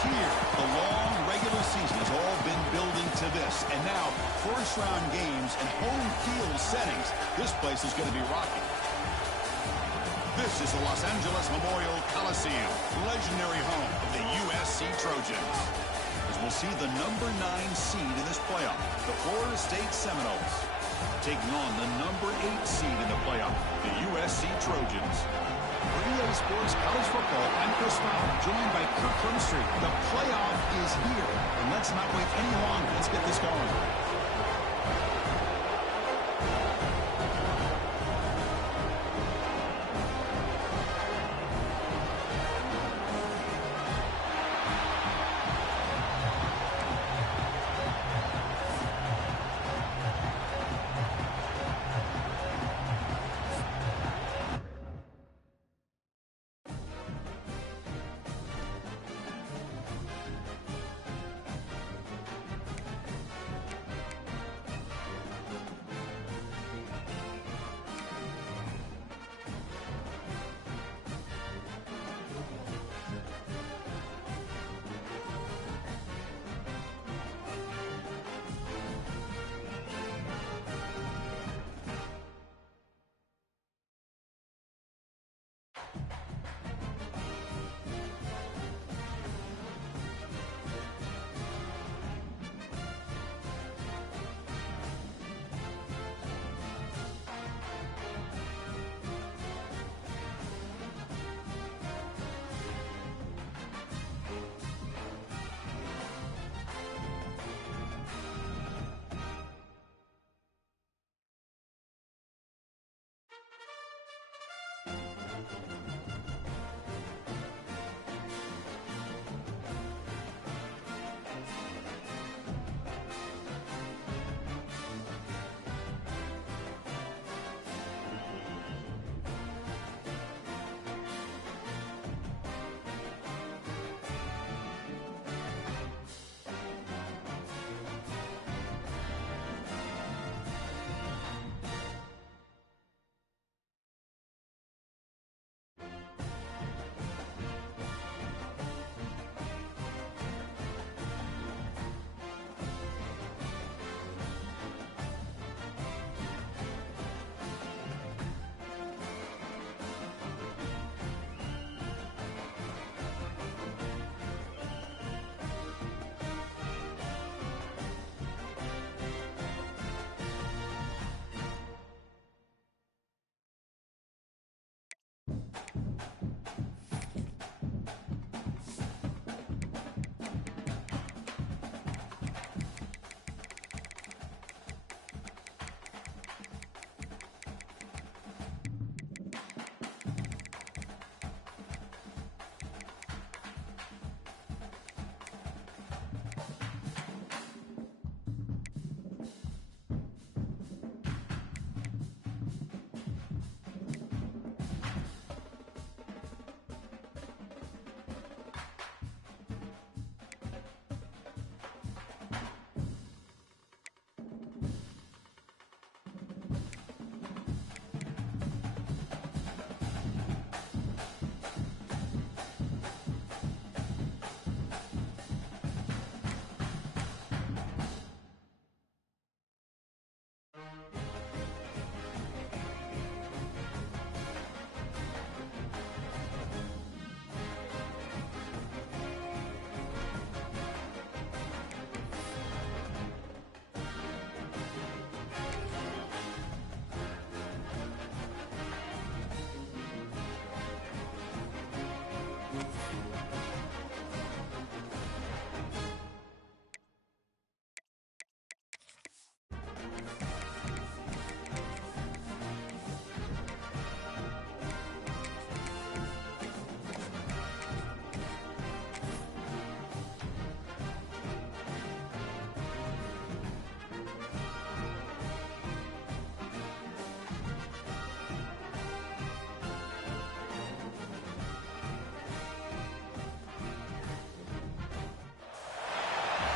here. The long regular season has all been building to this. And now, first-round games and home field settings. This place is going to be rocking. This is the Los Angeles Memorial Coliseum, legendary home of the USC Trojans. As we'll see the number 9 seed in this playoff, the Florida State Seminoles, taking on the number 8 seed in the playoff, the USC Trojans. For EA Sports College Football, I'm Chris Fowler, joined by Kirk Crumstreet. The playoff is here, and let's not wait any longer. Let's get this going.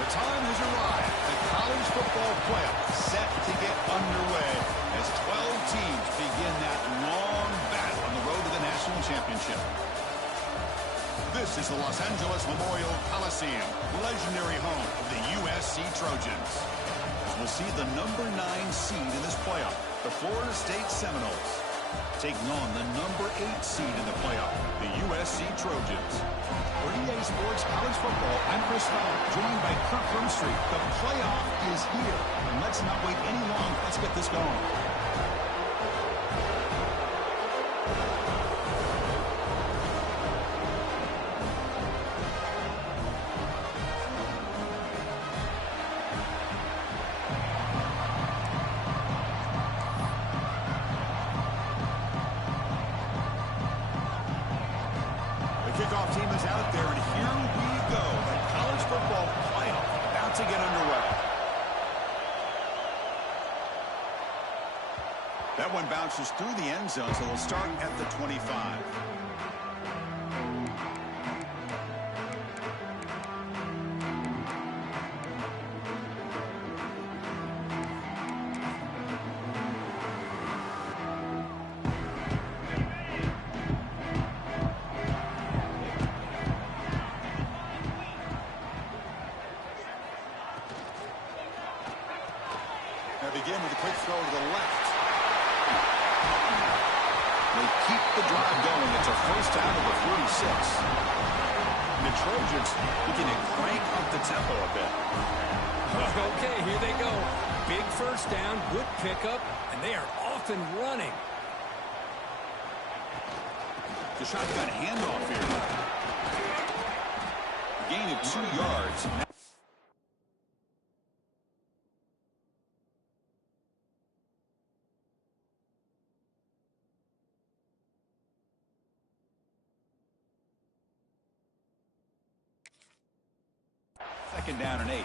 The time has arrived. The college football playoff set to get underway as 12 teams begin that long battle on the road to the national championship. This is the Los Angeles Memorial Coliseum, legendary home of the USC Trojans. As we'll see the number 9 seed in this playoff, the Florida State Seminoles, taking on the number 8 seed in the playoff, the USC Trojans. For EA Sports College Football, I'm Chris Fowler, joined by Kirk Broomstreet. The playoff is here, and let's not wait any longer. Let's get this going. Kickoff team is out there, and here we go. The college football playoff about to get underway. That one bounces through the end zone, so they'll start at the 25. Begin with a quick throw to the left. They keep the drive going. It's a first down to the 46. And the Trojans looking to crank up the tempo a bit. Okay, here they go. Big first down, good pickup, and they are off and running. The shotgun handoff here. A gain of 2 yards. Second down and 8.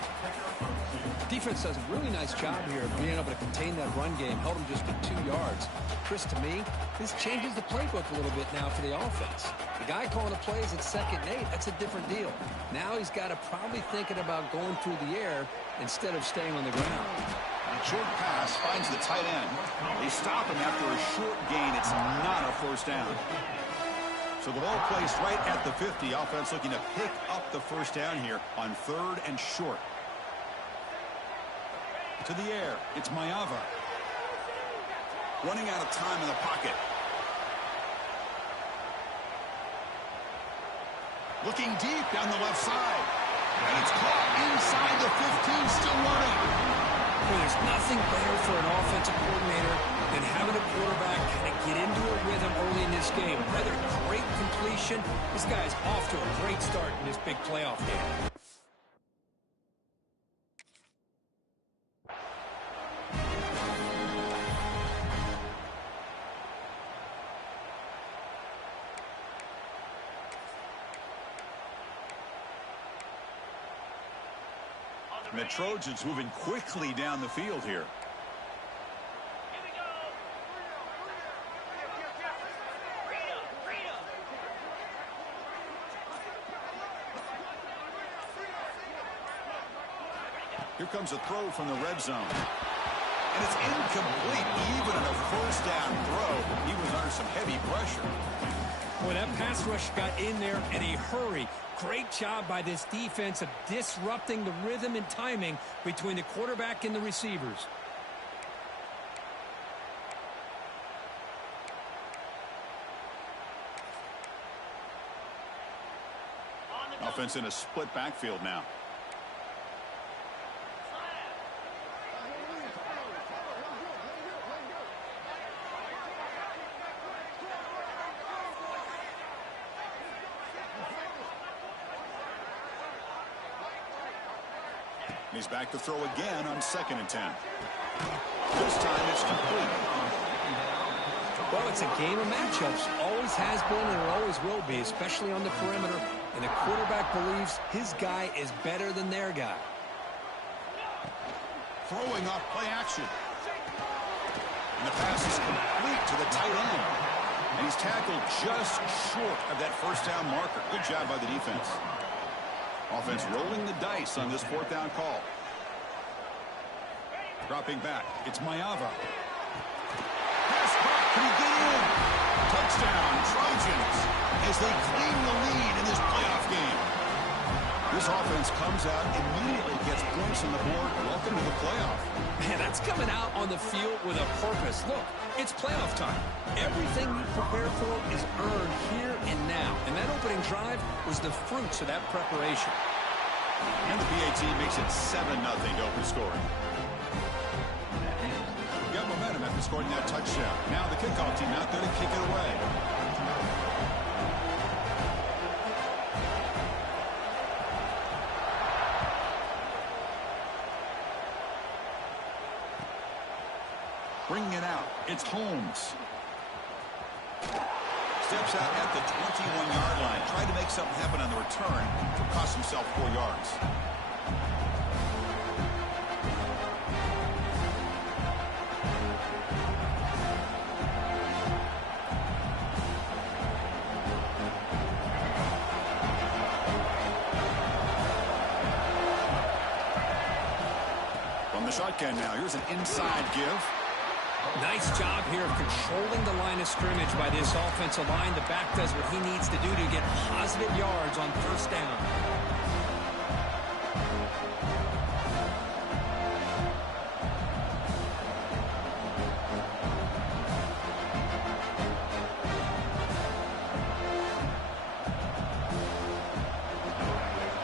Defense does a really nice job here of being able to contain that run game, held them just to 2 yards. Chris, to me, this changes the playbook a little bit now for the offense. The guy calling the plays at 2nd and 8, that's a different deal. Now he's got to probably thinking about going through the air instead of staying on the ground. A short pass finds the tight end. They stop him after a short gain. It's not a first down. So the ball placed right at the 50. Offense looking to pick up the first down here on 3rd and short. To the air. It's Mayava. Running out of time in the pocket. Looking deep down the left side. And it's caught inside the 15, still running. Well, there's nothing better for an offensive coordinator than having a quarterback kind of get into a rhythm early in this game. Another great completion. This guy's off to a great start in this big playoff game. And the Trojans moving quickly down the field here. Here comes a throw from the red zone. And it's incomplete, even on a first down throw. He was under some heavy pressure. Boy, that pass rush got in there in a hurry. Great job by this defense of disrupting the rhythm and timing between the quarterback and the receivers. Offense in a split backfield now. He's back to throw again on 2nd and 10. This time it's complete. Well, it's a game of matchups. Always has been and it always will be, especially on the perimeter. And the quarterback believes his guy is better than their guy. Throwing off play action. And the pass is complete to the tight end. And he's tackled just short of that first down marker. Good job by the defense. Offense rolling the dice on this 4th down call. Dropping back. It's Mayava. Pass caught. Can he get in? Touchdown, Trojans, as they claim the lead in this playoff game. This offense comes out, immediately gets points on the board. Welcome to the playoff. Man, that's coming out on the field with a purpose. Look, it's playoff time. Everything you prepare for is earned here and now. And that opening drive was the fruits of that preparation. And the PAT makes it 7-0 to open scoring. Got momentum after scoring that touchdown. Now the kickoff team out there to kick it away. Bringing it out, it's Holmes. Steps out at the 21-yard line. Tried to make something happen on the return to cost himself 4 yards. From the shotgun now, here's an inside give. Nice job here of controlling the line of scrimmage by this offensive line. The back does what he needs to do to get positive yards on first down.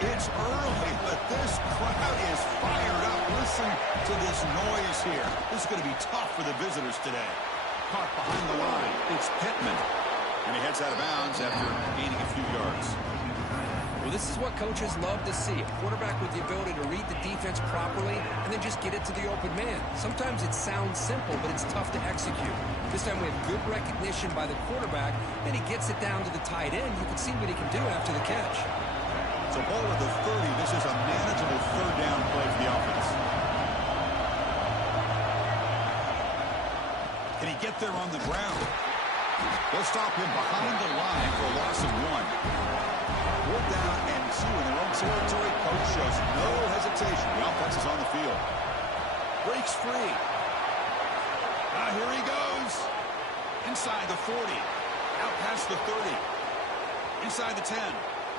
It's early, but this crowd is fired up. Listen to this noise here. This is going to be tough for the visitors today. Caught behind the line. It's Pittman. And he heads out of bounds after gaining a few yards. Well, this is what coaches love to see. A quarterback with the ability to read the defense properly and then just get it to the open man. Sometimes it sounds simple, but it's tough to execute. This time we have good recognition by the quarterback, and he gets it down to the tight end. You can see what he can do after the catch. So ball at the 30. This is a manageable third down play for the offense. Can he get there on the ground? They'll stop him behind the line for a loss of 1. 4th down and 2 in their own territory. Coach shows no hesitation. The offense is on the field. Breaks free. Here he goes. Inside the 40. Out past the 30. Inside the 10.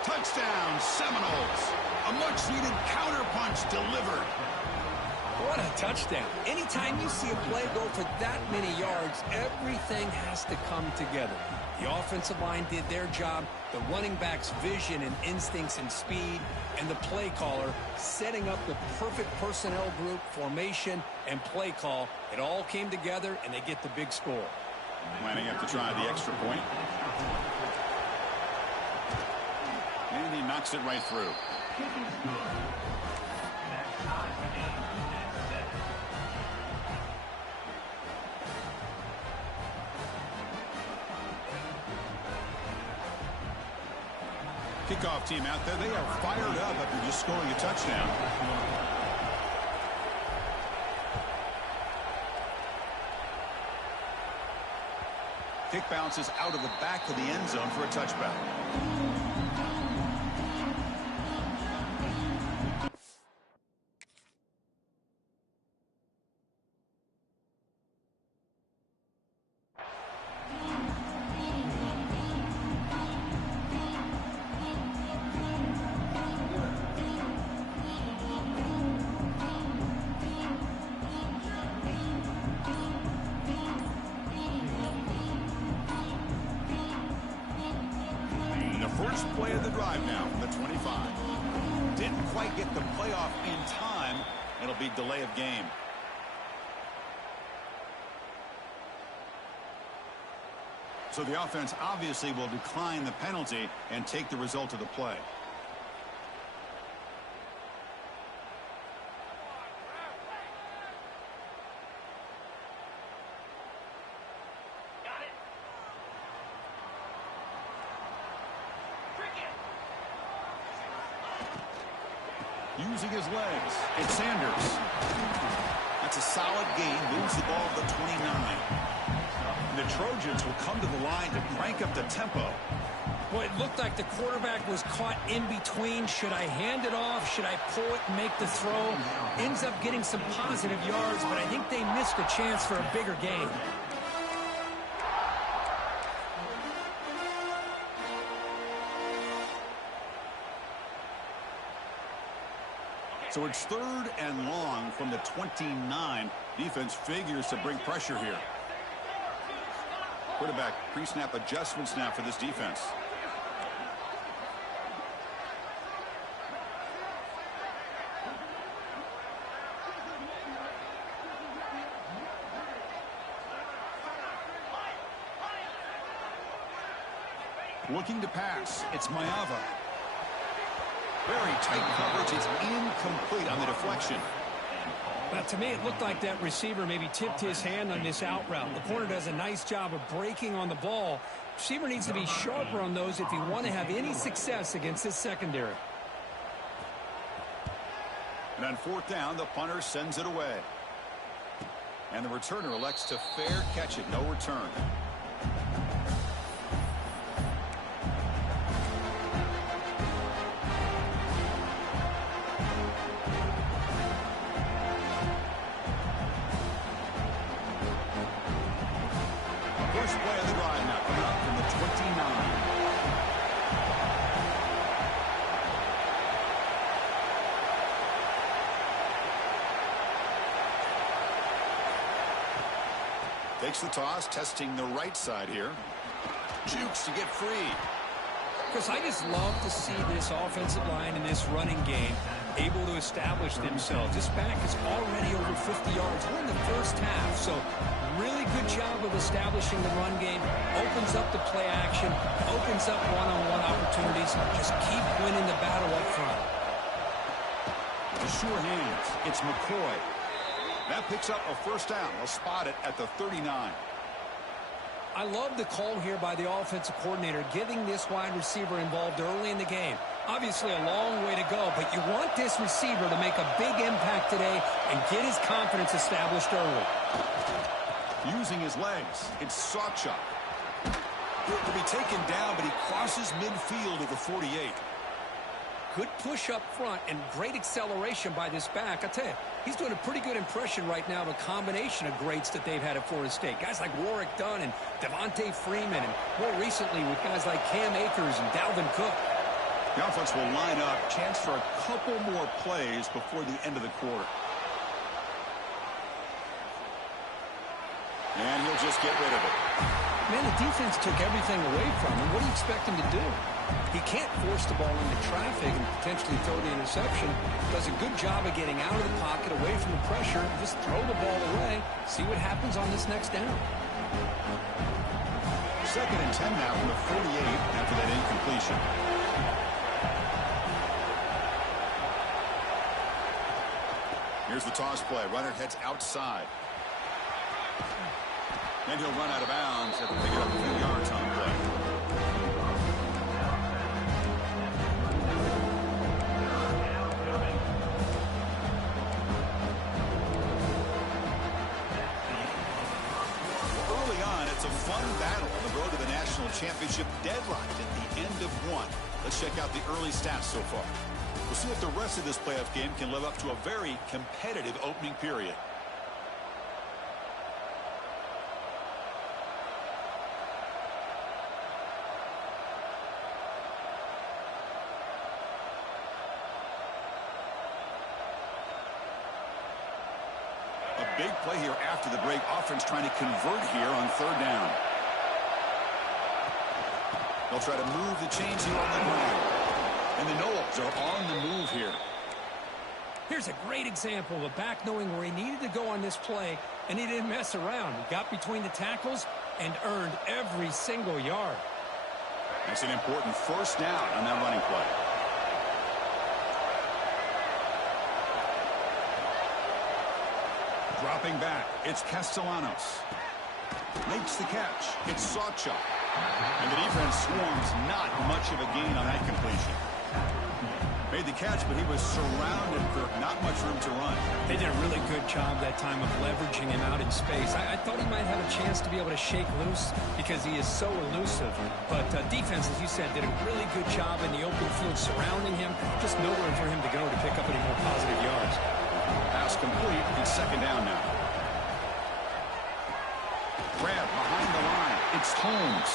Touchdown, Seminoles. A much-needed counterpunch delivered. What a touchdown. Anytime you see a play go for that many yards, everything has to come together. The offensive line did their job, the running back's vision and instincts and speed, and the play caller setting up the perfect personnel group, formation, and play call. It all came together, and they get the big score. Lining up to try the extra point. And he knocks it right through. Kickoff team out there. They are fired up after just scoring a touchdown. Kick bounces out of the back of the end zone for a touchback. First play of the drive now from the 25. Didn't quite get the playoff in time. It'll be delay of game. So the offense obviously will decline the penalty and take the result of the play. Using his legs, it's Sanders. That's a solid gain, moves the ball to the 29. And the Trojans will come to the line to crank up the tempo. Boy, it looked like the quarterback was caught in between. Should I hand it off? Should I pull it and make the throw? Ends up getting some positive yards, but I think they missed a chance for a bigger gain. So it's 3rd and long from the 29. Defense figures to bring pressure here. Quarterback pre-snap adjustments now for this defense. Looking to pass. It's Mayava. Very tight coverage. It's incomplete on the deflection. To me, it looked like that receiver maybe tipped his hand on this out route. The corner does a nice job of breaking on the ball. Receiver needs to be sharper on those if you want to have any success against this secondary. And on 4th down, the punter sends it away. And the returner elects to fair catch it. No return. First play of the drive now coming up from the 29. Takes the toss, testing the right side here. Jukes to get free. Chris, I just love to see this offensive line in this running game able to establish themselves. This back is already over 50 yards. We're in the first half, so really good job of establishing the run game. Opens up the play action, opens up one-on-one opportunities. Just keep winning the battle up front. The sure hands. It's McCoy. That picks up a first down. They'll spot it at the 39. I love the call here by the offensive coordinator, getting this wide receiver involved early in the game. Obviously a long way to go, but you want this receiver to make a big impact today and get his confidence established early. Using his legs, it's Sawchuk. To be taken down, but he crosses midfield at the 48. Good push up front and great acceleration by this back. I tell you, he's doing a pretty good impression right now of a combination of greats that they've had at Florida State. Guys like Warwick Dunn and Devontae Freeman, and more recently with guys like Cam Akers and Dalvin Cook. The offense will line up. Chance for a couple more plays before the end of the quarter. And he'll just get rid of it. Man, the defense took everything away from him. What do you expect him to do? He can't force the ball into traffic and potentially throw the interception. Does a good job of getting out of the pocket, away from the pressure, and just throw the ball away. See what happens on this next down. 2nd and 10 now from the 48 after that incompletion. Here's the toss play. Runner heads outside. And he'll run out of bounds after picking up a few yards on the play. Early on, it's a fun battle on the road to the national championship, deadlocked at the end of one. Let's check out the early stats so far. We'll see if the rest of this playoff game can live up to a very competitive opening period. Big play here after the break. Offense trying to convert here on 3rd down. They'll try to move the chains here on the ground. And the Knowles are on the move here. Here's a great example of a back knowing where he needed to go on this play, and he didn't mess around. He got between the tackles and earned every single yard. That's an important first down on that running play. Dropping back, it's Castellanos. Makes the catch. It's Sawchuk. And the defense swarms. Not much of a gain on that completion. Made the catch, but he was surrounded, Kirk. Not much room to run. They did a really good job that time of leveraging him out in space. I thought he might have a chance to be able to shake loose because he is so elusive. But defense, as you said, did a really good job in the open field surrounding him. Just nowhere for him to go to pick up any more positive yards. Pass complete. It's 2nd down now. Grab behind the line. It's Holmes.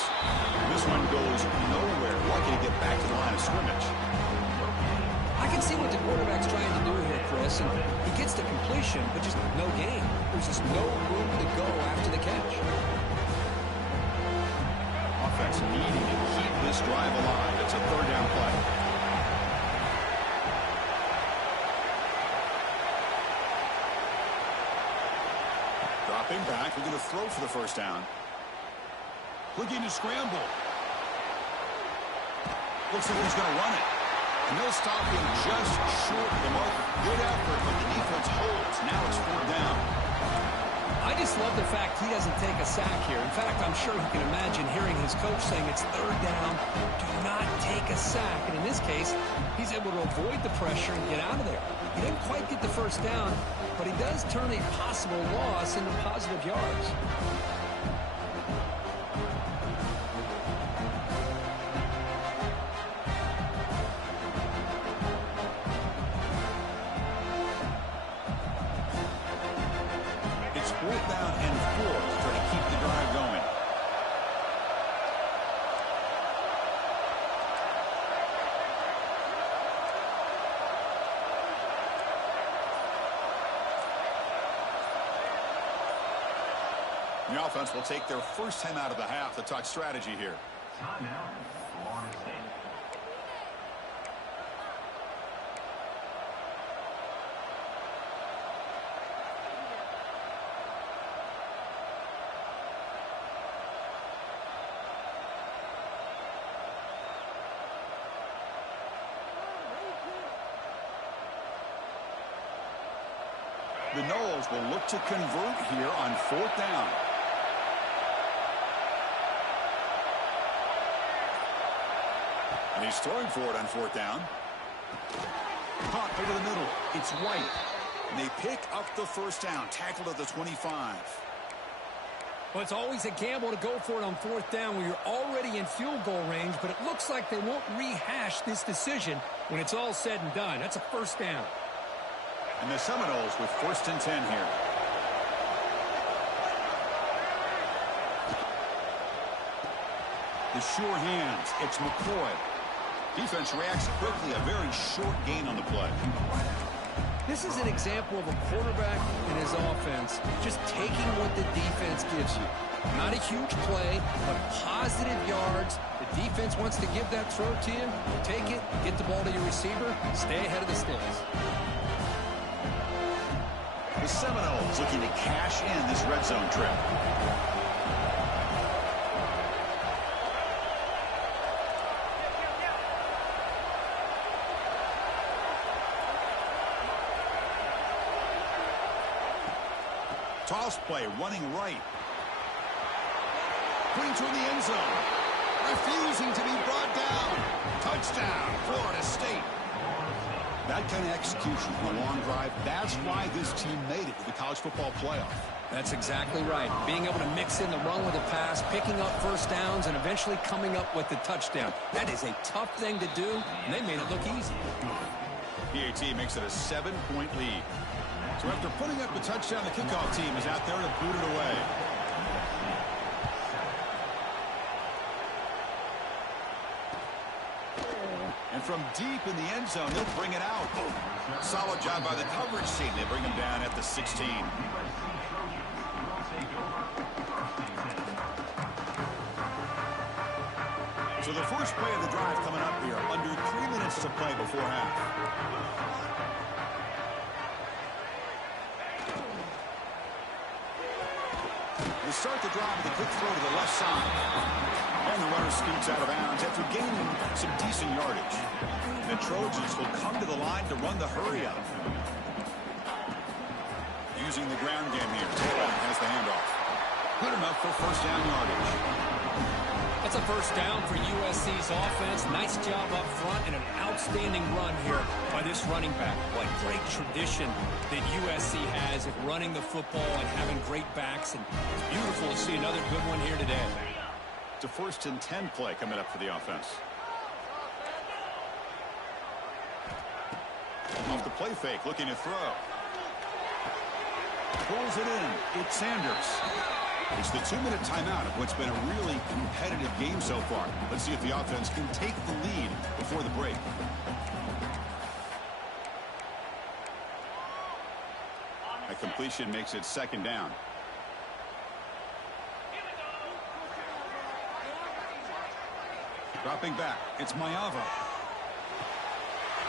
This one goes nowhere. Lucky to get back to the line of scrimmage. I can see what the quarterback's trying to do here, Chris. this, and he gets the completion, but just no gain. There's just no room to go after the catch. Offense needing to keep this drive alive. It's a third down play. Dropping back, we're going to throw for the first down. Looking to scramble. Looks like he's going to run it. And they'll stop him just short of the mark. Good effort, but the defense holds. Now it's fourth down. I just love the fact he doesn't take a sack here. In fact, I'm sure he can imagine hearing his coach saying it's third down. Do not take a sack. And in this case, he's able to avoid the pressure and get out of there. He didn't quite get the first down, but he does turn a possible loss into positive yards. Fourth down and 4 to try to keep the drive going. The offense will take their first time out of the half to talk strategy here. Timeout, Florida State. The Noles will look to convert here on fourth down. And he's throwing for it on fourth down. Caught over the middle. It's White. And they pick up the first down. Tackled at the 25. Well, it's always a gamble to go for it on fourth down when you're already in field goal range, but it looks like they won't rehash this decision when it's all said and done. That's a first down. And the Seminoles with first and 10 here. The sure hands. It's McCoy. Defense reacts quickly. A very short gain on the play. This is an example of a quarterback and his offense just taking what the defense gives you. Not a huge play, but positive yards. The defense wants to give that throw to you. Take it, get the ball to your receiver, stay ahead of the sticks. The Seminoles looking to cash in this red zone trip. Toss play, running right. Putting toward the end zone. Refusing to be brought down. Touchdown, Florida State. That kind of execution on a long drive, that's why this team made it to the college football playoff. That's exactly right. Being able to mix in the run with the pass, picking up first downs, and eventually coming up with the touchdown. That is a tough thing to do, and they made it look easy. PAT makes it a 7-point lead. So after putting up the touchdown, the kickoff team is out there to boot it away. And from deep in the end zone, they'll bring it out. Solid job by the coverage team. They bring him down at the 16. So the first play of the drive coming up here. Under 3 minutes to play before half. They start the drive with a quick throw to the left side. And the runner scoots out of bounds after gaining some decent yardage. The Trojans will come to the line to run the hurry up. Using the ground game here. Taylor has the handoff. Good enough for first down yardage. That's a first down for USC's offense. Nice job up front and an outstanding run here by this running back. What great tradition that USC has of running the football and having great backs. And it's beautiful to see another good one here today. It's a first and 10 play coming up for the offense. Off the play fake, looking to throw. Pulls it in. It's Sanders. It's the 2-minute timeout of what's been a really competitive game so far. Let's see if the offense can take the lead before the break. A completion makes it second down. Dropping back, it's Mayava.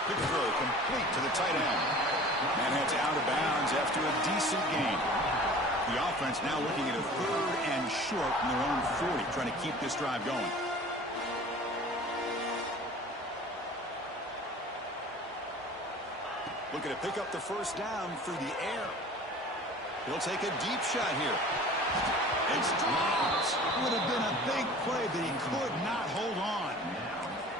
Quick throw, complete to the tight end. And heads out of bounds after a decent gain. The offense now looking at a 3rd and short from their own 40, trying to keep this drive going. Looking to pick up the first down through the air. He'll take a deep shot here. It's dropped. Would have been a big play, but he could not hold on.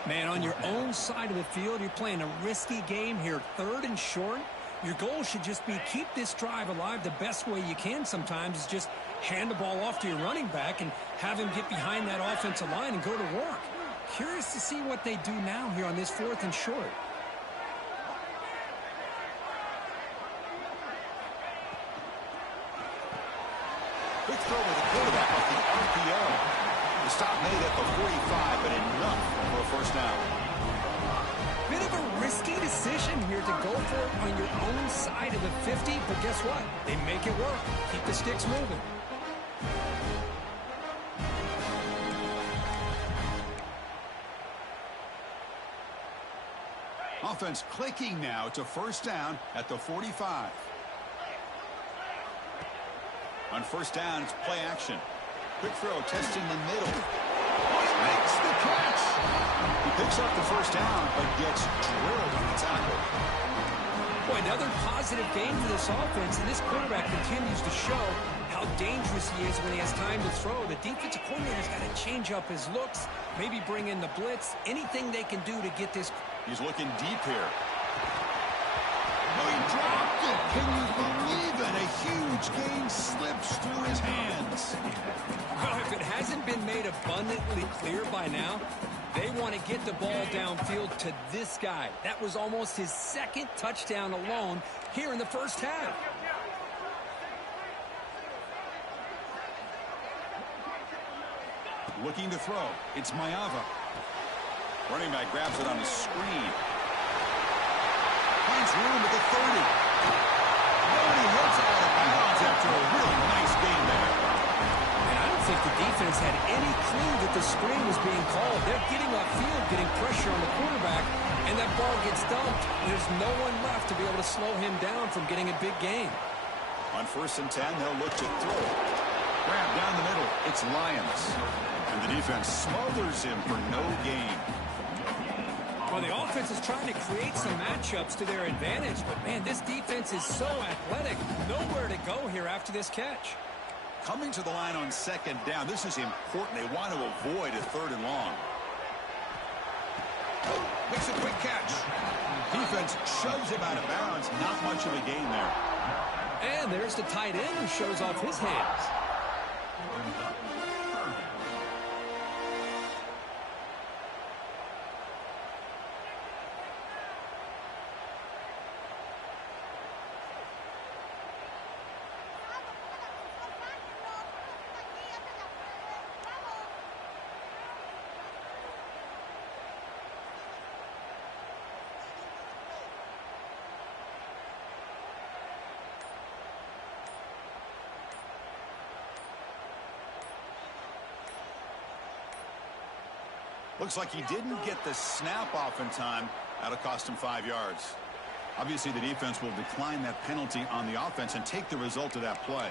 Man, on your own side of the field, you're playing a risky game here. 3rd and short. Your goal should just be keep this drive alive the best way you can sometimes is just hand the ball off to your running back and have him get behind that offensive line and go to work. Curious to see what they do now here on this 4th and short. Quick throw to the quarterback off the RPO. The stop made at the 45, but enough for a first down. Bit of a risky decision here to go for it on your own side of the 50, but guess what? They make it work. Keep the sticks moving. Offense clicking now to first down at the 45. On first down, it's play action. Quick throw, testing the middle. He makes the catch. He picks up the first down, but gets drilled on the tackle. Boy, another positive game for this offense, and this quarterback continues to show how dangerous he is when he has time to throw. The defensive coordinator's got to change up his looks, maybe bring in the blitz, anything they can do to get this. He's looking deep here. Oh, he dropped it. Can you believe it? A huge gain slips through his hands. Well, if it hasn't been made abundantly clear by now, they want to get the ball downfield to this guy. That was almost his 2nd touchdown alone here in the first half. Looking to throw. It's Mayava. Running back grabs it on the screen. Finds room at the 30. And he heads out of bounds after a really nice game there. And I don't think the defense had any clue that the screen was being called. They're getting upfield, getting pressure on the quarterback, and that ball gets dumped. There's no one left to be able to slow him down from getting a big gain. On 1st and 10, they'll look to throw. Grab down the middle. It's Lions. And the defense smothers him for no gain. Well, the offense is trying to create some matchups to their advantage, but, man, this defense is so athletic. Nowhere to go here after this catch. Coming to the line on 2nd down, this is important. They want to avoid a 3rd and long. Makes a quick catch. Defense shoves him out of bounds. Not much of a gain there. And there's the tight end who shows off his hands. Looks like he didn't get the snap off in time. That'll cost him 5 yards. Obviously, the defense will decline that penalty on the offense and take the result of that play.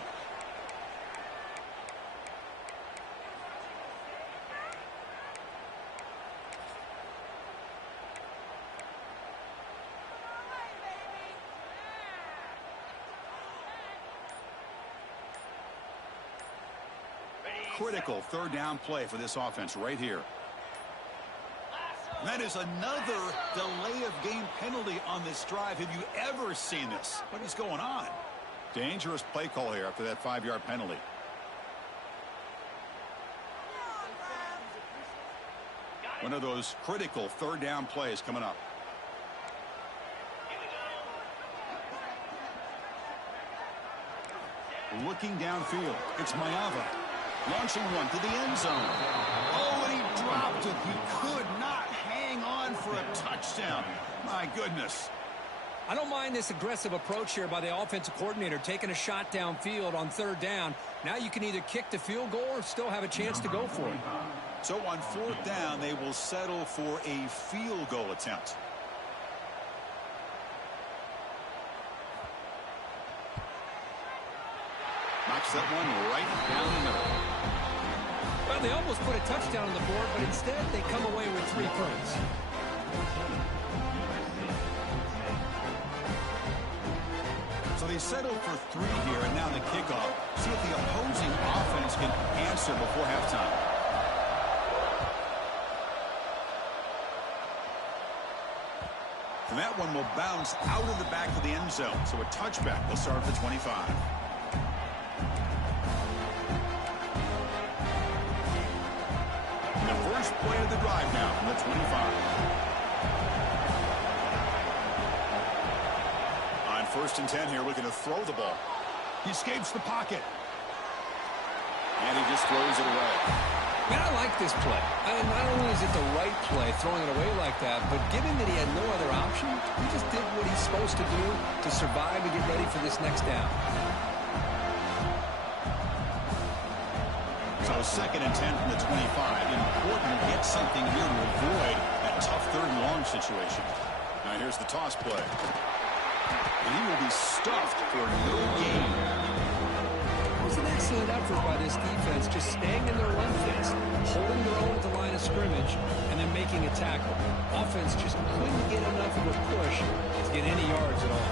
Critical 3rd down play for this offense right here. That is another delay of game penalty on this drive. Have you ever seen this? What is going on? Dangerous play call here after that 5-yard penalty. One of those critical 3rd down plays coming up. Looking downfield, it's Mayava. Launching one to the end zone. Oh, and he dropped it. He could not hang on for a touchdown. My goodness. I don't mind this aggressive approach here by the offensive coordinator, taking a shot downfield on third down. Now you can either kick the field goal or still have a chance to go for it. So on fourth down, they will settle for a field goal attempt. Knocks that one right down the middle. Well, they almost put a touchdown on the board, but instead they come away with 3 points. So they settle for 3 here, and now the kickoff. See if the opposing offense can answer before halftime. And that one will bounce out of the back of the end zone. So a touchback will start at the 25. And the first play of the drive now from the 25. On 1st and 10 here, looking to throw the ball. He escapes the pocket. And he just throws it away. Man, I like this play. And not only is it the right play, throwing it away like that, but given that he had no other option, he just did what he's supposed to do to survive and get ready for this next down. So 2nd and 10 from the 25. Important to get something here to avoid that tough 3rd and long situation. Now here's the toss play. And he will be stuffed for no gain. It was an excellent effort by this defense, just staying in their run fence, holding their own at the line of scrimmage, and then making a tackle. Offense just couldn't get enough of a push to get any yards at all.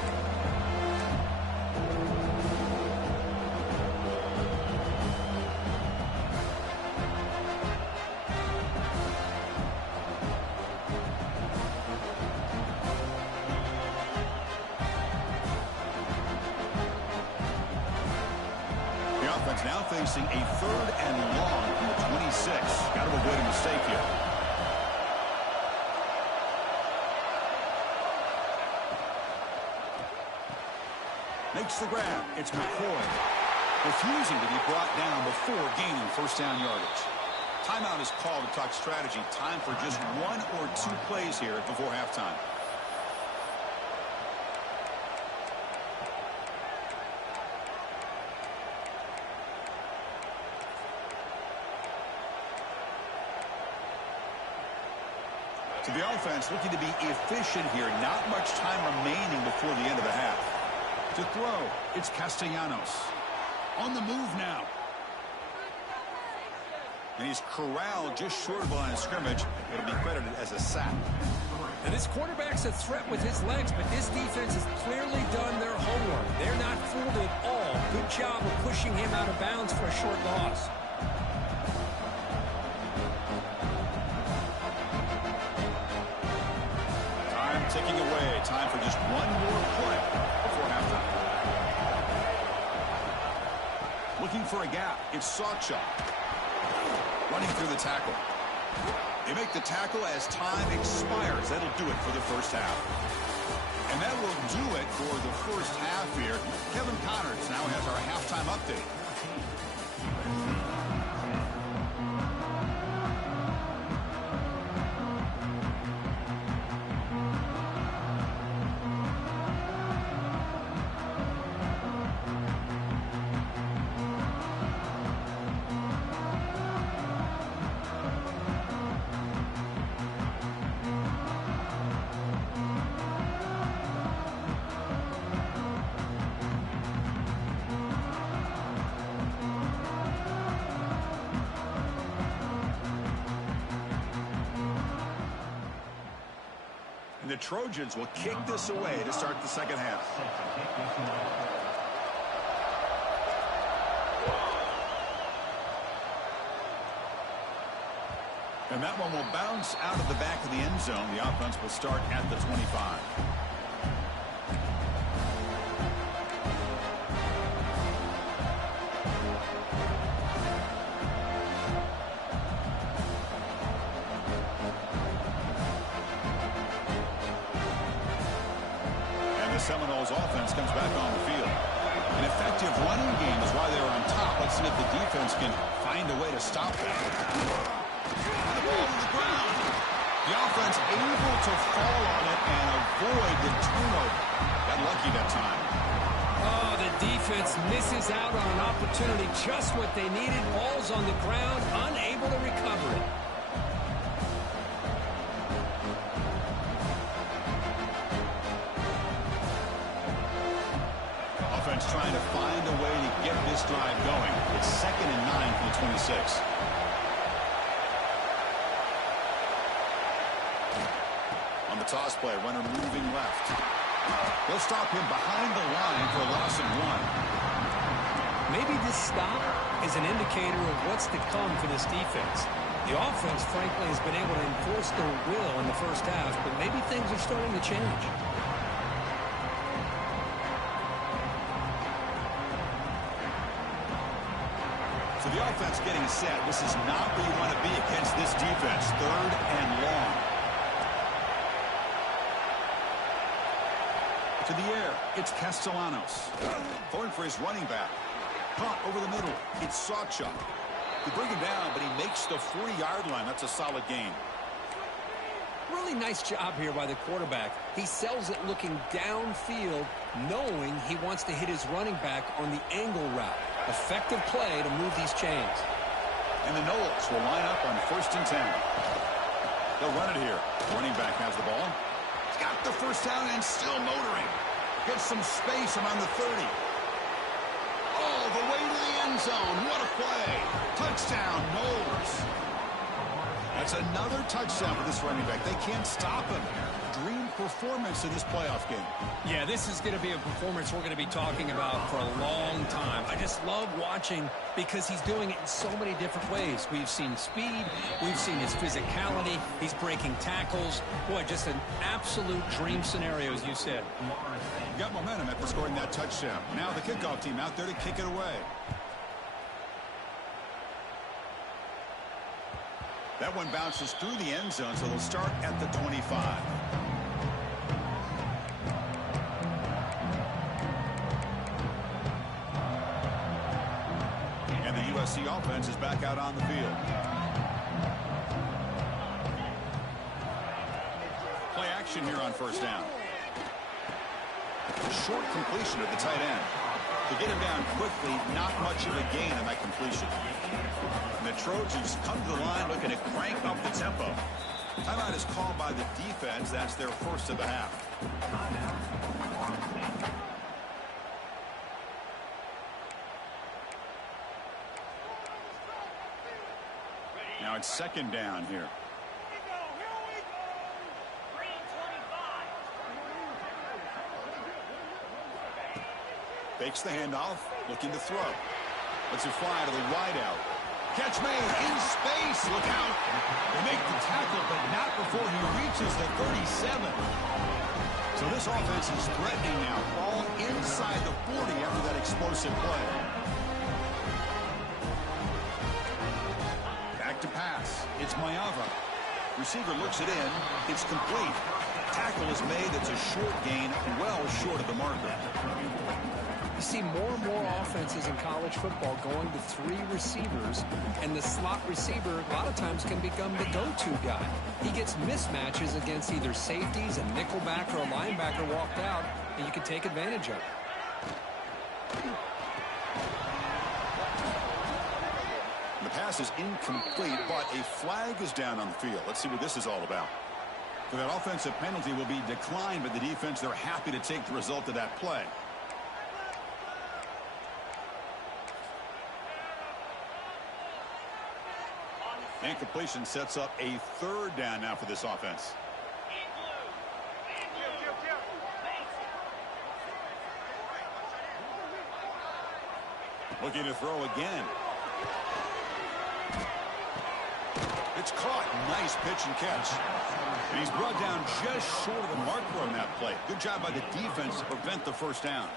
Now facing a 3rd and long from the 26. Got to avoid a mistake here. Makes the grab. It's McCoy. Refusing to be brought down before gaining 1st down yardage. Timeout is called to talk strategy. Time for just 1 or 2 plays here before halftime. So the offense looking to be efficient here. Not much time remaining before the end of the half. To throw, it's Castellanos. On the move now. And he's corralled just short of the line of scrimmage. It'll be credited as a sack. And this quarterback's a threat with his legs, but this defense has clearly done their homework. They're not fooled at all. Good job of pushing him out of bounds for a short loss. Ticking away. Time for just 1 more play before halftime. Looking for a gap. It's Sawchuk. Running through the tackle. They make the tackle as time expires. That'll do it for the first half. And that will do it for the first half here. Kevin Connors now has our halftime update. The Trojans will kick this away to start the second half. And that one will bounce out of the back of the end zone. The offense will start at the 25. Seminoles offense comes back on the field. An effective running game is why they're on top. Let's see if the defense can find a way to stop that. The ball to the ground. The offense able to fall on it and avoid the turnover. Got lucky that time. Oh, the defense misses out on an opportunity, just what they needed. Ball's on the ground, unable to recover it. Offense trying to find a way to get this drive going. It's 2nd and 9 from the 26. On the toss play, runner moving left. They'll stop him behind the line for a loss of 1. Maybe this stop is an indicator of what's to come for this defense. The offense, frankly, has been able to enforce their will in the first half, but maybe things are starting to change. So the offense getting set. This is not where you want to be against this defense. 3rd and long. To the air, it's Castellanos. Going for his running back. Punt over the middle. It's Sawchuk. They bring him down, but he makes the 40-yard line. That's a solid gain. Really nice job here by the quarterback. He sells it looking downfield, knowing he wants to hit his running back on the angle route. Effective play to move these chains. And the Knowles will line up on 1st and 10. They'll run it here. Running back has the ball. He's got the first down and still motoring. Gets some space around the 30. All the way to the end zone. What a play. Touchdown, Knowles. That's another touchdown for this running back. They can't stop him. Dream performance in this playoff game. Yeah, this is going to be a performance we're going to be talking about for a long time. I just love watching because he's doing it in so many different ways. We've seen speed. We've seen his physicality. He's breaking tackles. Boy, just an absolute dream scenario, as you said. Got momentum after scoring that touchdown. Now the kickoff team out there to kick it away. That one bounces through the end zone, so they'll start at the 25. And the USC offense is back out on the field. Play action here on 1st down. Short completion of the tight end. To get him down quickly, not much of a gain on that completion. And the Trojans come to the line looking to crank up the tempo. Timeout is called by the defense. That's their first of the half. Now it's 2nd down here. Fakes the handoff, looking to throw. Lets it fly to the wideout. Catch made in space. Look out. They make the tackle, but not before he reaches the 37. So this offense is threatening now. Ball inside the 40 after that explosive play. Back to pass. It's Mayava. Receiver looks it in. It's complete. Tackle is made. That's a short gain, well short of the marker. You see more and more offenses in college football going to 3 receivers, and the slot receiver a lot of times can become the go-to guy. He gets mismatches against either safeties, a nickelback, or a linebacker walked out, and you can take advantage of it. The pass is incomplete, but a flag is down on the field. Let's see what this is all about. So that offensive penalty will be declined by the defense. They're happy to take the result of that play. And completion sets up a 3rd down now for this offense. Looking to throw again. It's caught. Nice pitch and catch. And he's brought down just short of the marker on that play. Good job by the defense to prevent the 1st down.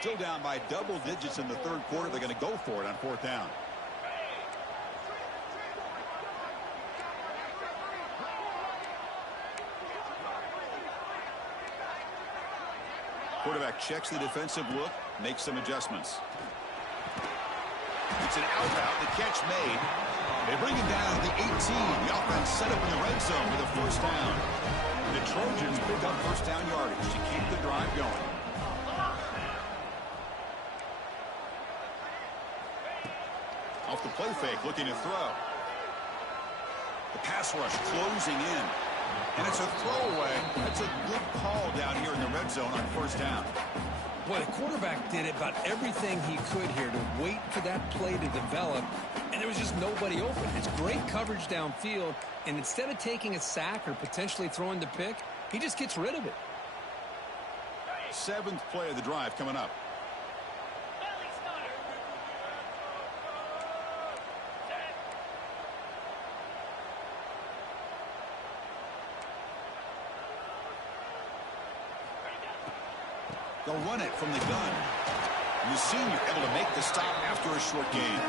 Still down by double digits in the 3rd quarter. They're going to go for it on 4th down. Quarterback checks the defensive look, makes some adjustments. It's an out route. The catch made. They bring him down to the 18. The offense set up in the red zone with a first down. The Trojans pick up first down yardage to keep the drive going. Off the play fake, looking to throw. The pass rush closing in. And it's a throwaway. That's a good call down here in the red zone on first down. Boy, the quarterback did about everything he could here to wait for that play to develop, and there was just nobody open. It's great coverage downfield, and instead of taking a sack or potentially throwing the pick, he just gets rid of it. 7th play of the drive coming up. They'll run it from the gun. The senior able to make the stop after a short gain.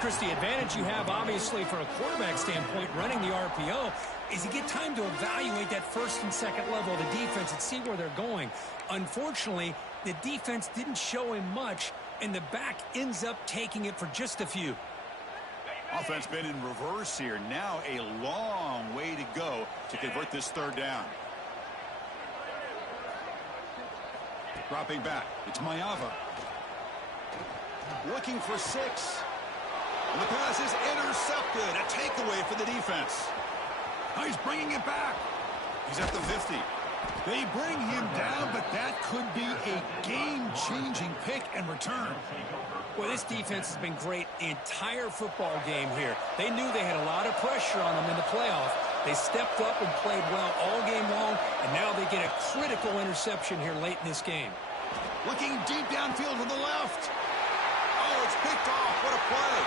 Chris, the advantage you have, obviously, from a quarterback standpoint, running the RPO, is you get time to evaluate that first and second level of the defense and see where they're going. Unfortunately, the defense didn't show him much, and the back ends up taking it for just a few. Offense been in reverse here. Now a long way to go to convert this third down. Dropping back. It's Mayava. Looking for 6. And the pass is intercepted. A takeaway for the defense. Now he's bringing it back. He's at the 50. They bring him down, but that could be a game-changing pick and return. Well, this defense has been great the entire football game here. They knew they had a lot of pressure on them in the playoff. They stepped up and played well all game long, and now they get a critical interception here late in this game. Looking deep downfield to the left. Oh, it's picked off. What a play.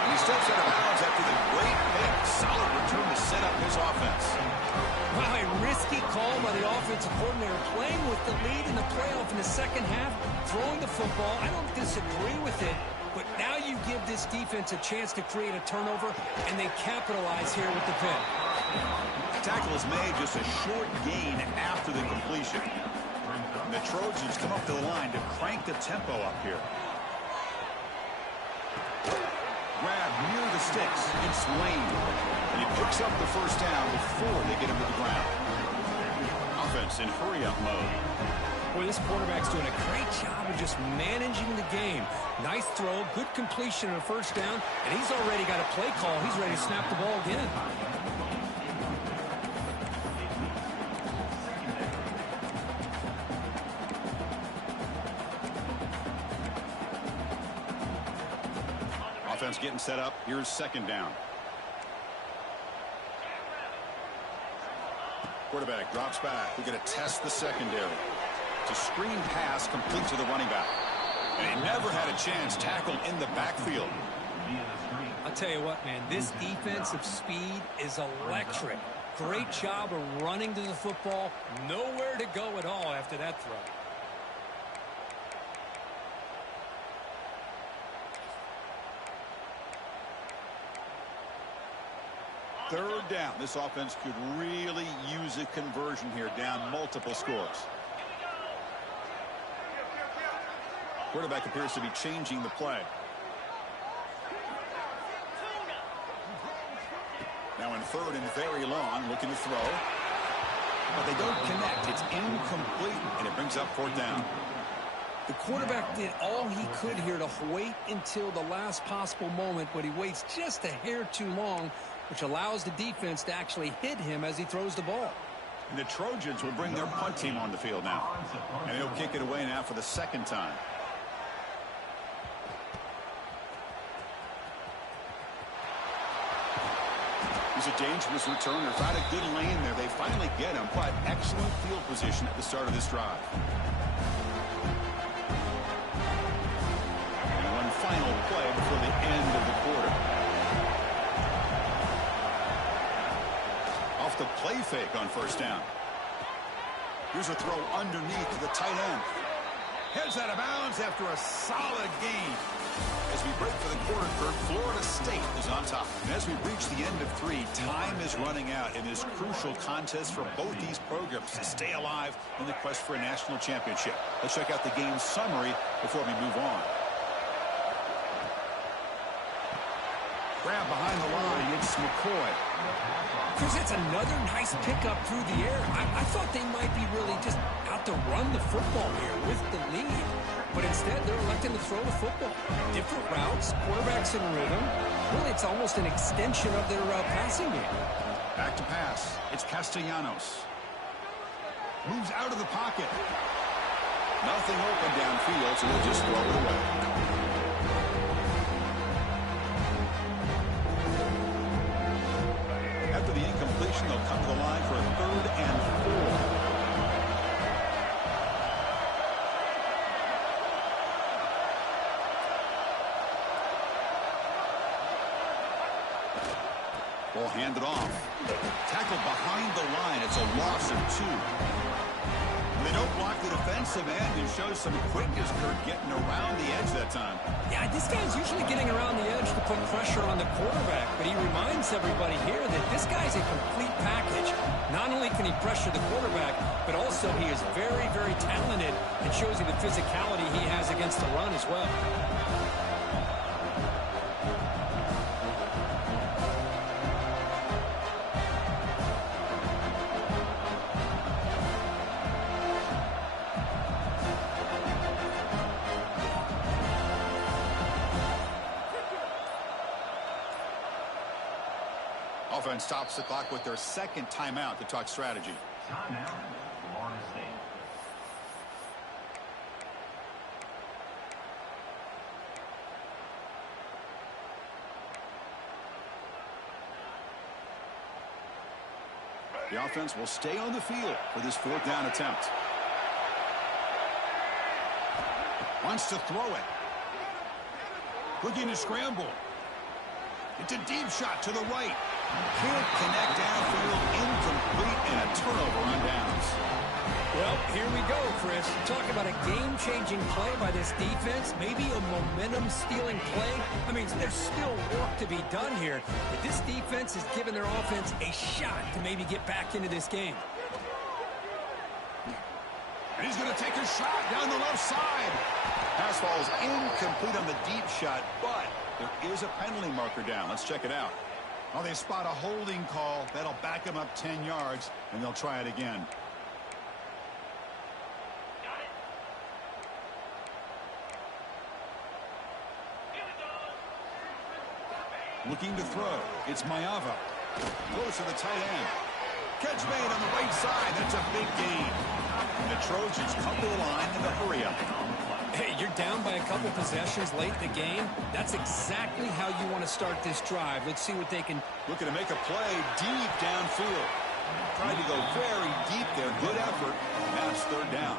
And he steps out of bounds after the great pick. Solid return to set up his offense. Wow, a risky call by the offensive coordinator, playing with the lead in the playoff in the second half, throwing the football. I don't disagree with it, but now you give this defense a chance to create a turnover, and they capitalize here with the pick. Tackle is made, just a short gain after the completion. And the Trojans come up to the line to crank the tempo up here. Grab near the sticks. It's Lane. And he picks up the first down before they get him to the ground. Offense in hurry-up mode. Boy, this quarterback's doing a great job of just managing the game. Nice throw, good completion on a first down, and he's already got a play call. He's ready to snap the ball again. Offense getting set up. Here's second down. Quarterback drops back. We're going to test the secondary. It's a screen pass complete to the running back. And he never had a chance tackled in the backfield. I'll tell you what, man, this defensive speed is electric. Great job of running to the football. Nowhere to go at all after that throw. Third down. This offense could really use a conversion here, down multiple scores. Quarterback appears to be changing the play. Now in third and very long, looking to throw. But they don't connect. It's incomplete, and it brings up fourth down. The quarterback did all he could here to wait until the last possible moment, but he waits just a hair too long, which allows the defense to actually hit him as he throws the ball. And the Trojans will bring their punt team on the field now. And he'll kick it away now for the second time. He's a dangerous returner. Found a good lane there. They finally get him, but excellent field position at the start of this drive. And one final play before the end of the quarter. Off the play fake on first down. Here's a throw underneath to the tight end. Heads out of bounds after a solid gain. As we break for the quarter, Kurt, Florida State is on top. And as we reach the end of 3, time is running out in this crucial contest for both these programs to stay alive in the quest for a national championship. Let's check out the game's summary before we move on. Grab behind the line. It's McCoy. Chris, it's another nice pickup through the air. I thought they might be really just out to run the football here with the lead. But instead, they're electing to throw the football. Different routes, quarterbacks in rhythm. Really, it's almost an extension of their passing game. Back to pass. It's Castellanos. Moves out of the pocket. Nothing open downfield, so they'll just throw it away. After the incompletion, they'll come to the line for a 3rd and 4. Ball handed off. Tackled behind the line. It's a loss of 2. They don't block the defensive end and show some quickness, Kurt, getting around the edge that time. Yeah, this guy's usually getting around the edge to put pressure on the quarterback, but he reminds everybody here that this guy's a complete package. Not only can he pressure the quarterback, but also he is very, very talented and shows you the physicality he has against the run as well. Offense stops the clock with their 2nd timeout to talk strategy. Timeout, Florida State. The offense will stay on the field for this 4th down attempt. Wants to throw it. Looking to scramble. It's a deep shot to the right. Can't connect downfield, incomplete, and a turnover on downs. Well, here we go, Chris. Talk about a game-changing play by this defense. Maybe a momentum-stealing play. I mean, there's still work to be done here, but this defense has given their offense a shot to maybe get back into this game. And he's going to take a shot down the left side. Pass falls incomplete on the deep shot, but there is a penalty marker down. Let's check it out. Oh, they spot a holding call. That'll back them up 10 yards, and they'll try it again. Looking to throw. It's Mayava. Goes to the tight end. Catch made on the right side. That's a big gain. And the Trojans come to the line in the hurry-up. Hey, you're down by a couple possessions late in the game. That's exactly how you want to start this drive. Let's see what they can... Looking to make a play deep downfield. Tried to go very deep there. Good effort. And that's 3rd down.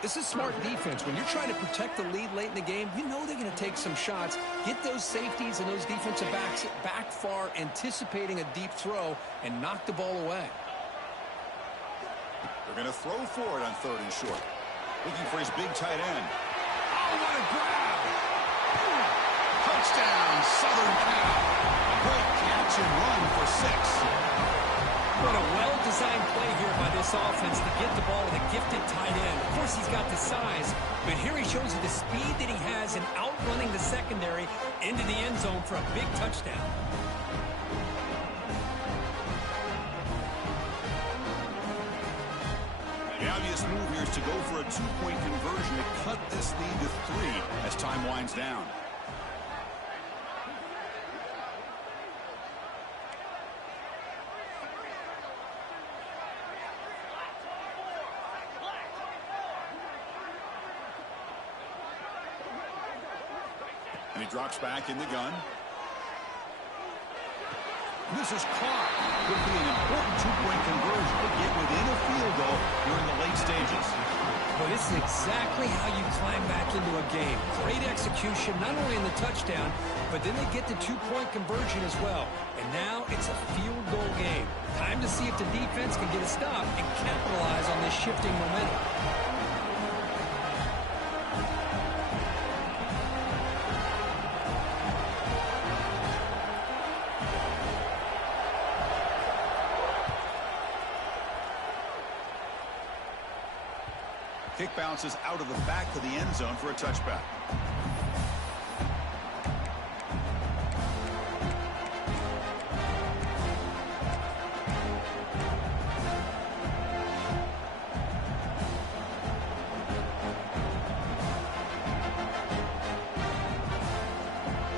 This is smart defense. When you're trying to protect the lead late in the game, you know they're going to take some shots. Get those safeties and those defensive backs back far, anticipating a deep throw, and knock the ball away. They're going to throw for it on 3rd and short. Looking for his big tight end. Oh, what a grab! Touchdown, Southern Cal. A great catch and run for 6. What a well-designed play here by this offense to get the ball with a gifted tight end. Of course, he's got the size, but here he shows you the speed that he has in outrunning the secondary into the end zone for a big touchdown. The obvious move here is to go for a 2-point conversion to cut this lead to 3 as time winds down. And he drops back in the gun. This is caught. Could be an important 2-point conversion to get within a field goal during the late stages. Well, this is exactly how you climb back into a game. Great execution, not only in the touchdown, but then they get the 2-point conversion as well. And now it's a field goal game. Time to see if the defense can get a stop and capitalize on this shifting momentum. Kick bounces out of the back of the end zone for a touchback.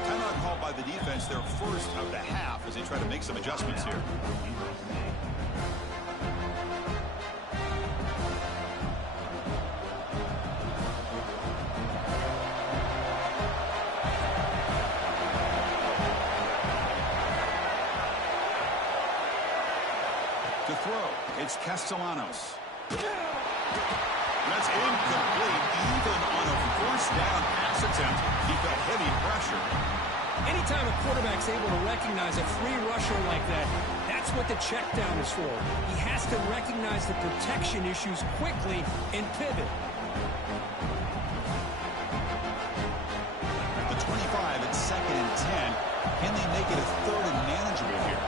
Timeout called by the defense, their first of the half, as they try to make some adjustments here. To throw, it's Castellanos. That's incomplete, even on a first down pass attempt. He got heavy pressure. Anytime a quarterback's able to recognize a free rusher like that, that's what the check down is for. He has to recognize the protection issues quickly and pivot. At the 25, it's 2nd and 10. Can they make it a 3rd and manageable here?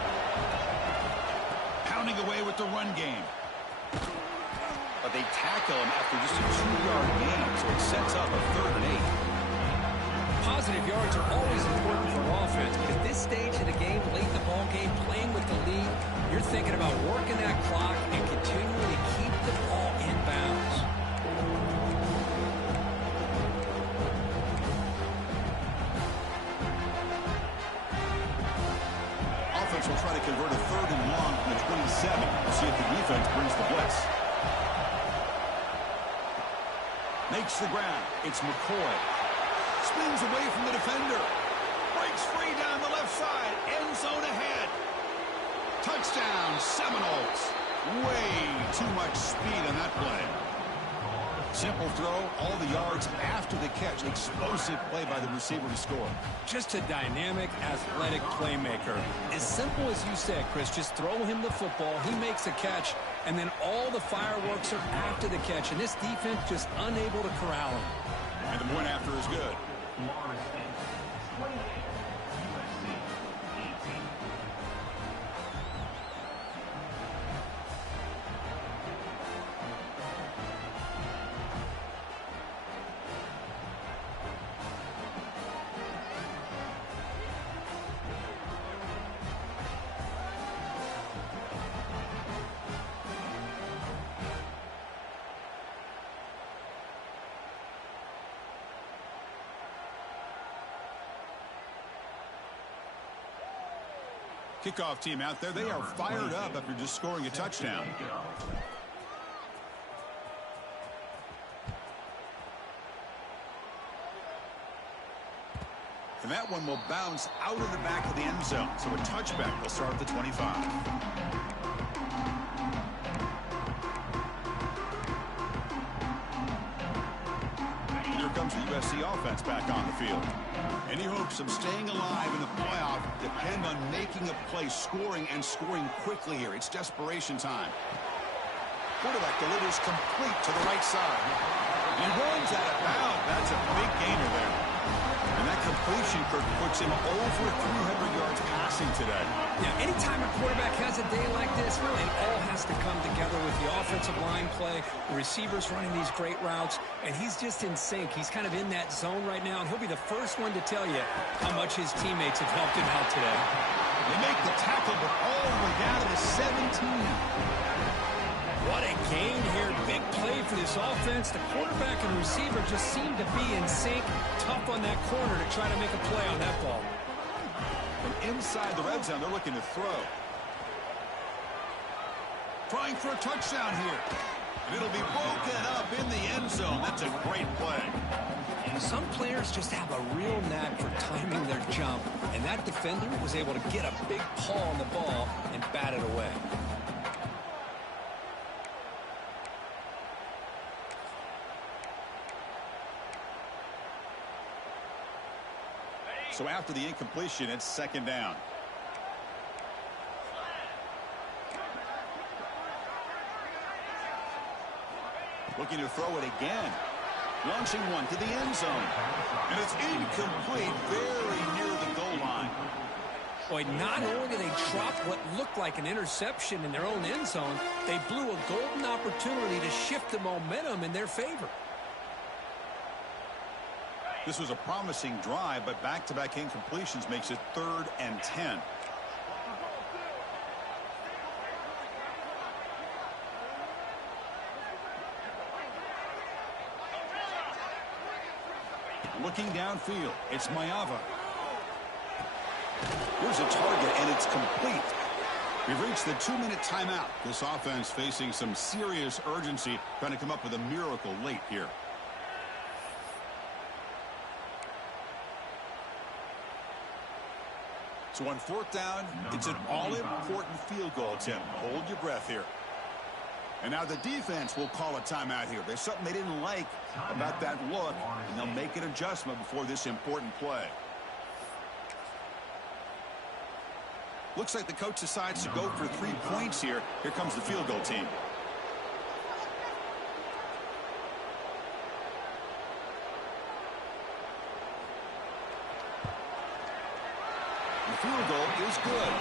Pounding away with the run game. But they tackle him after just a 2-yard gain, so it sets up a 3rd and 8. Positive yards are always important for offense, but at this stage of the game, late in the ball game, playing with the lead, you're thinking about working that clock and continuing to keep the ball in bounds. Offense will try to convert a 3rd and long from the 27. We'll see if the defense brings the blitz. Makes the ground. It's McCoy. Spins away from the defender. Breaks free down the left side. End zone ahead. Touchdown, Seminoles. Way too much speed on that play. Simple throw, all the yards after the catch. Explosive play by the receiver to score. Just a dynamic, athletic playmaker. As simple as you said, Chris, just throw him the football, he makes a catch, and then all the fireworks are after the catch, and this defense just unable to corral him. And the point after is good. Florida State 28, USC 18. Kickoff team out there. They are fired up after just scoring a touchdown. And that one will bounce out of the back of the end zone. So a touchback will start at the 25. Here comes the USC offense back on the field. Any hopes of staying alive in the playoff depend on making a play, scoring, and scoring quickly here. It's desperation time. Quarterback delivers complete to the right side. He runs out of bounds. That's a big gainer there. And that completion, Kirk, puts him over 300 yards passing today. Yeah, anytime a quarterback has a day like this, really it all has to come together with the offensive line play, the receivers running these great routes, and he's just in sync. He's kind of in that zone right now, and he'll be the first one to tell you how much his teammates have helped him out today. They make the tackle, but all the way down to the 17. What a gain here. Big play for this offense. The quarterback and receiver just seem to be in sync. Tough on that corner to try to make a play on that ball. From inside the red zone, they're looking to throw. Trying for a touchdown here. And it'll be broken up in the end zone. That's a great play. Some players just have a real knack for timing their jump, and that defender was able to get a big paw on the ball and bat it away. So after the incompletion, it's second down. Looking to throw it again. Launching one to the end zone. And it's incomplete, very near the goal line. Boy, not only did they drop what looked like an interception in their own end zone, they blew a golden opportunity to shift the momentum in their favor. This was a promising drive, but back-to-back incompletions makes it 3rd and 10. Looking downfield, it's Mayava. Here's a target, and it's complete. We've reached the 2-minute timeout. This offense facing some serious urgency, trying to come up with a miracle late here. So on 4th down, it's an all-important field goal attempt. Hold your breath here. And now the defense will call a timeout here. There's something they didn't like about that look, and they'll make an adjustment before this important play. Looks like the coach decides to go for 3 points here. Here comes the field goal team. The field goal is good.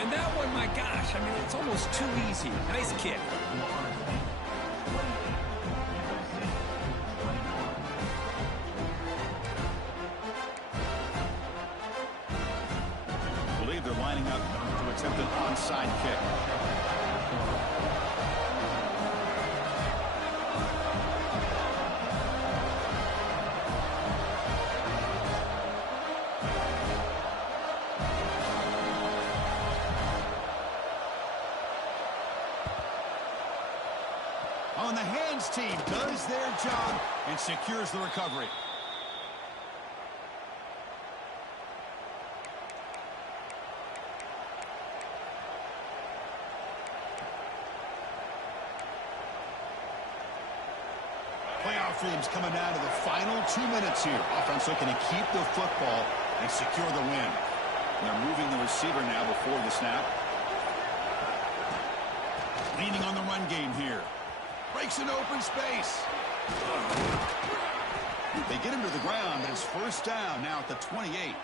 And that one, my gosh, I mean, it's almost too easy. Nice kick. I believe they're lining up to attempt an onside kick. On the hands team does their job and secures the recovery. Playoff themes coming down to the final 2 minutes here. Offense looking to keep the football and secure the win. And they're moving the receiver now before the snap. Leaning on the run game here. Breaks an open space. They get him to the ground, but it's 1st down now at the 28.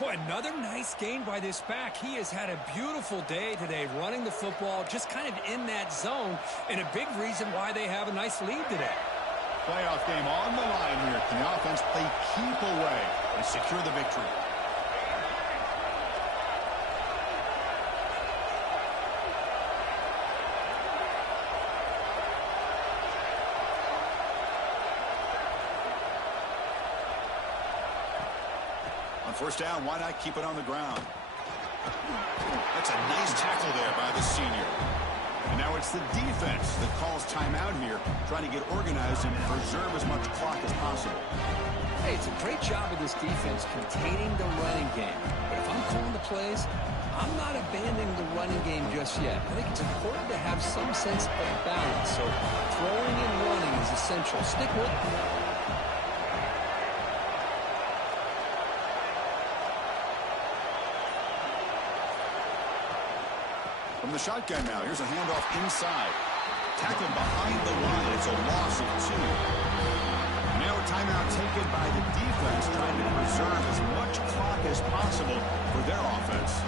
Boy, another nice gain by this back. He has had a beautiful day today running the football, just kind of in that zone, and a big reason why they have a nice lead today. Playoff game on the line here. Can the offense play keep away and secure the victory? On 1st down, why not keep it on the ground? That's a nice tackle there by the senior. And now it's the defense that calls timeout here, trying to get organized and preserve as much clock as possible. Hey, it's a great job of this defense containing the running game. But if I'm calling the plays, I'm not abandoning the running game just yet. I think it's important to have some sense of balance. So throwing and running is essential. Stick with it. From the shotgun now, here's a handoff inside. Tackled behind the line. It's a loss of 2. Now a timeout taken by the defense, trying to preserve as much clock as possible for their offense.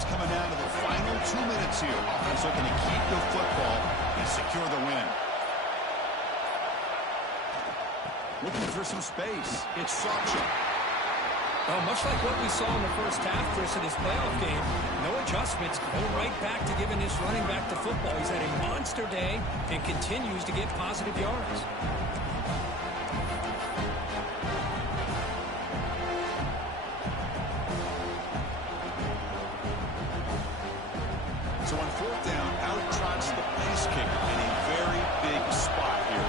Coming down to the final 2 minutes here. Offense looking to keep the football and secure the win. Looking for some space. It's Sacha. Well, much like what we saw in the first half, Chris, of this playoff game, no adjustments, go right back to giving this running back the football. He's had a monster day and continues to get positive yards. So on 4th down, out trots the place kicker in a very big spot here.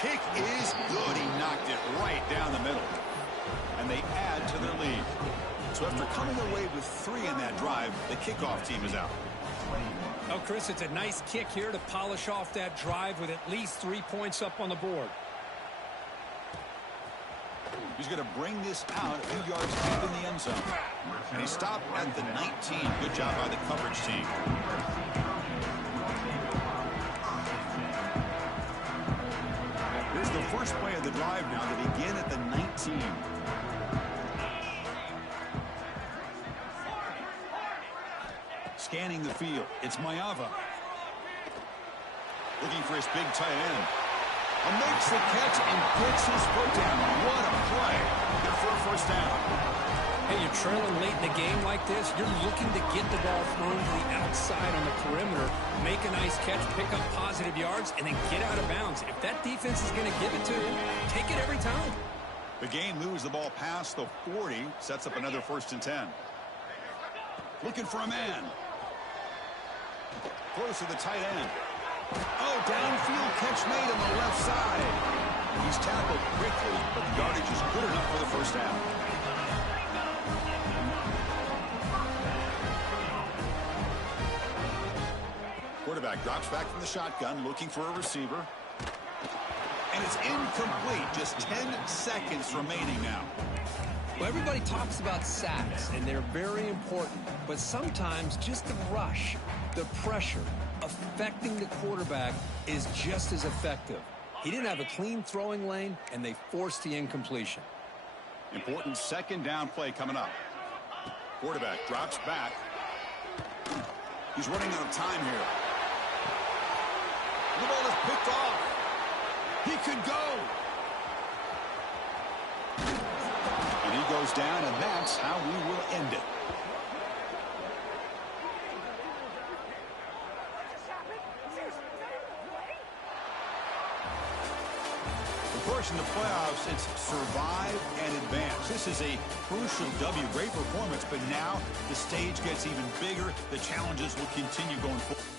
kick is good. He knocked it right down the middle. And they add to their lead. So after coming away with 3 in that drive, the kickoff team is out. Oh, Chris, it's a nice kick here to polish off that drive with at least 3 points up on the board. He's going to bring this out a few yards deep in the end zone. And he stopped at the 19. Good job by the coverage team. Here's the first play of the drive now to begin at the 19. Scanning the field. It's Mayava. Looking for his big tight end. And makes the catch and puts his foot down. What a play. Good for a first down. Hey, you're trailing late in the game like this. You're looking to get the ball thrown to the outside on the perimeter, make a nice catch, pick up positive yards, and then get out of bounds. If that defense is going to give it to you, take it every time. The game moves the ball past the 40, sets up another 1st and 10. Looking for a man. Close to the tight end. Oh, downfield catch made on the left side. He's tackled quickly, but the yardage is good enough for the first down. Quarterback drops back from the shotgun, looking for a receiver. And it's incomplete. Just 10 seconds remaining now. Well, everybody talks about sacks, and they're very important. But sometimes just the rush, the pressure, affecting the quarterback is just as effective. He didn't have a clean throwing lane, and they forced the incompletion. Important 2nd down play coming up. Quarterback drops back. He's running out of time here. The ball is picked off. He could go. And he goes down, and that's how we will end it. Of course, in the playoffs, it's survive and advance. This is a crucial W. Great performance, but now the stage gets even bigger. The challenges will continue going forward.